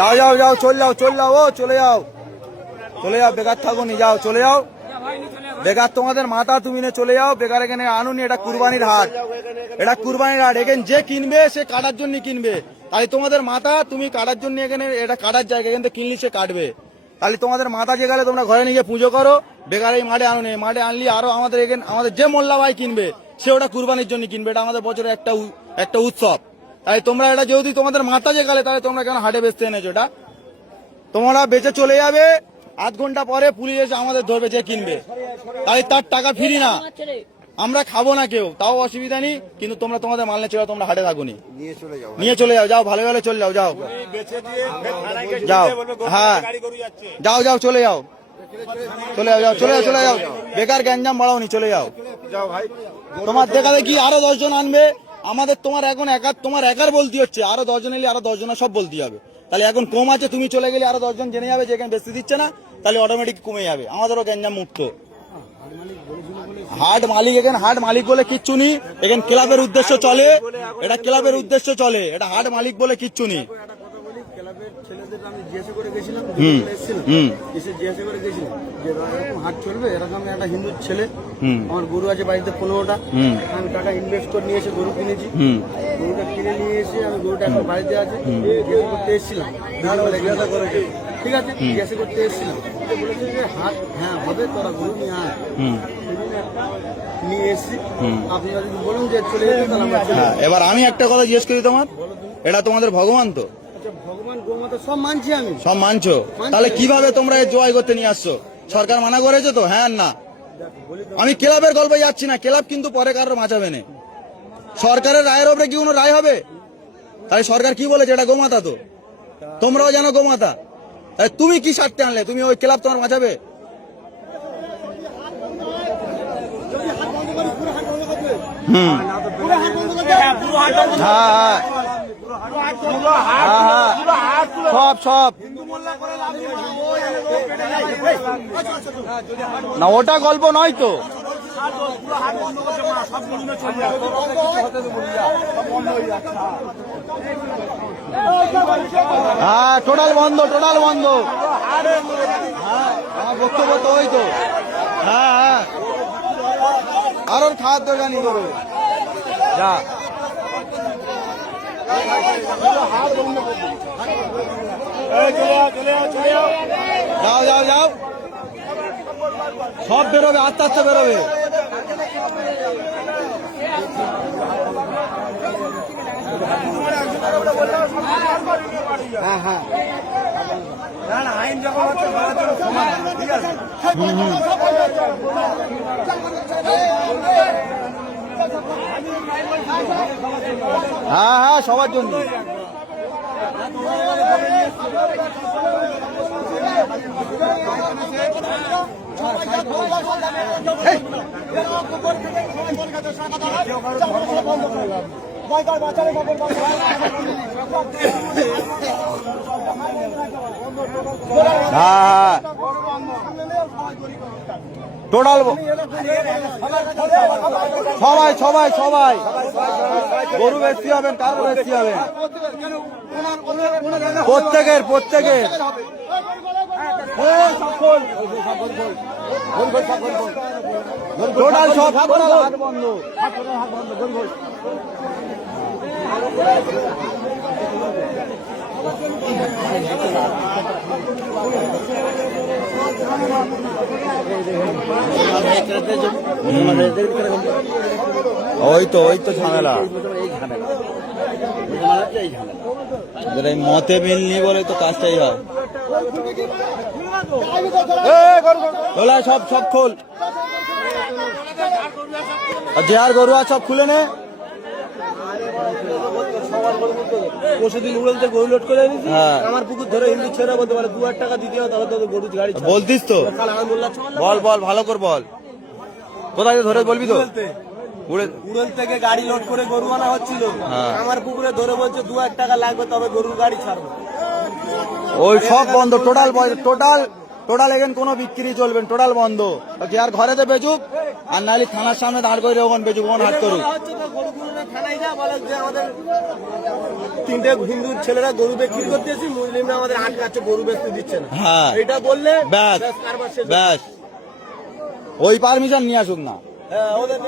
যাও যাও যাও, চল যাও, ও চলে যাও, বেকার থাকো নি, যাও চলে যাও। বেকার তোমাদের মাথা তুমি নিয়ে চলে যাও, বেকার এখানে আনুনি। এটা কুরবানির হাট, এখানে যে কিনবে সে কাটার জন্য কিনবে। তাই তোমাদের মাথা তুমি কাটার জন্য, এখানে এটা কাটার জায়গা, এখান থেকে কিনলি সে কাটবে। তাহলে তোমাদের মাথা যে গেলে তোমরা ঘরে নিয়ে পুজো করো, বেকার এই মাঠে আনুনি। মাঠে আনলি আরো আমাদের এখানে আমাদের যে মোল্লা ভাই কিনবে সে ওটা কুরবানির জন্য কিনবে। এটা আমাদের বছরের একটা উৎসব। তাই তোমরা এটা যেহেতু তোমাদের মাথা যে গেলে, তাহলে তোমরা কেন হাটে বেচতে এনেছো? এটা তোমরা বেচে চলে যাবে, আধ ঘন্টা পরে পুলিশ এসে আমাদের ধরবে যে কিনবে, তাই তার টাকা ফিরি না, আমরা খাবো না কেউ, তাও অসুবিধা নেই। কিন্তু তোমরা তোমাদের মাল নিয়ে চলে, তোমরা হাটে থাকো নি, নিয়ে চলে যাও, যাও ভালো ভালো চলে যাও, যাও যাও, হ্যাঁ যাও যাও, চলে যাও, চলে যাও, বেকার গ্যাঞ্জাম বাড়াও নি, চলে যাও। তোমার দেখা দেখি আরো 10 জন আনবে, আমাদের তোমার এখন তোমার একার বলতে হচ্ছে, আরো 10 জন এলে আরো 10 জনের সব বলতে হবে। তাহলে এখন কম আছে, তুমি চলে গেলে আরো 10 জন জেনে যাবে যে এখানে বেশি দিচ্ছে না, তাহলে অটোমেটিক কমে যাবে, আমাদেরও গ্যাঞ্জাম মুক্ত। হাট মালিক, এখানে হাট মালিক বলে কিচ্ছু নেই, এখানে ক্লাবের উদ্দেশ্য চলে, এটা ক্লাবের উদ্দেশ্য চলে, এটা হাট মালিক বলে কিচ্ছু নেই। হাট চলবে এরকম একটা হিন্দু ছেলে, আমার গরু আছে বাড়িতে 15টা, আমি টাকা ইনভেস্ট করে নিয়ে এসে গরু কিনেছি, গরুটা কিনে নিয়ে এসে আমি গরুটা এখন বাড়িতে আছে, জিজ্ঞাসা করতে এসেছিলাম, ঠিক আছে, জিজ্ঞাসা করতে এসেছিলাম, বলেছে যে হাট হ্যাঁ হবে, তোরা গরু নিয়ে আয়, নিয়ে এসেছি। আপনারা যদি বলুন যে চলে যেতে, তাহলে আমরা চলে যাবো। এবার আমি একটা কথা জিজ্ঞেস করি, তোমার এটা তোমাদের ভগবান তো? ভগবান গোমাতা সব মানছি আমি, সব মানছো, তাহলে কিভাবে তোমরা জয় করতে নিয়ে আসছো? সরকার মানা করেছে তো? হ্যাঁ না, আমি ক্লাবের গল্পে যাচ্ছি না, ক্লাব কিন্তু পরে কারোর বাঁচাবে না, সরকারের রায়ের ওপরে কি কোনো রায় হবে? তাই সরকার কি বলেছে? এটা গোমাতা তো, তোমরাও জানো গোমাতা, তাই তুমি কি স্বার্থে আনলে? তুমি ওই ক্লাব তোমার বাঁচাবে? সব না, ওটা গল্প নয় তো। হ্যাঁ টোটাল বন্ধ, হ্যাঁ আমার বক্তব্য তো ওই তো। হ্যাঁ আর ওর খাওয়ার দরকার নেই, করো যা। যাও, সব বেরোবে, আস্তে আস্তে বেরোবে। হ্যাঁ আইন যখন ঠিক আছে। হ্যাঁ সবার জন্য। হ্যাঁ টোটাল সবাই গরু বেশি হবেন, কারো বেশি হবেন, প্রত্যেকের টোটাল সব হাট বন্ধ। ওই তো ঝামেলা, এই মতে মিল নি বলে তো কাজটাই হয়। সব খোল, যে আর গরু আর সব খুলে নে। পরশুদিন উড়লতে গরু লোড করে এনেছি, আমার পুকুর ধরে হিন্দু ছেড়ে বলতে পারে 2000 টাকা দিতে হবে, তাহলে তো গরু গাড়ি বলতিস তো। বল ভালো করে বল, কোথায় ধরে বলবি তো। উড়ল থেকে গাড়ি লোড করে গরু আনা হচ্ছিল, আমার পুকুরে ধরে বলছে 2000 টাকা লাগবে, তবে গরুর গাড়ি ছাড়বো। ওই সব বন্ধ, টোটাল এখানে কোনো বিক্রি চলবে না, টোটাল বন্ধ। যে আর ঘরেতে বেচুক, আর নাহলে থানার সামনে দাঁড় করে ওখানে বেচুক, ওখানে হাট করুক। তিনটে হিন্দু ছেলেরা গরু বিক্রি করতেছি, মুসলিমরা আমাদের আটকাচ্ছে, গরু বেচতে দিচ্ছে না। হ্যাঁ এটা বললে ব্যাস কারবার শেষ। ব্যাস, ওই পারমিশন নিয়ে আসুক না। হ্যাঁ, ওদের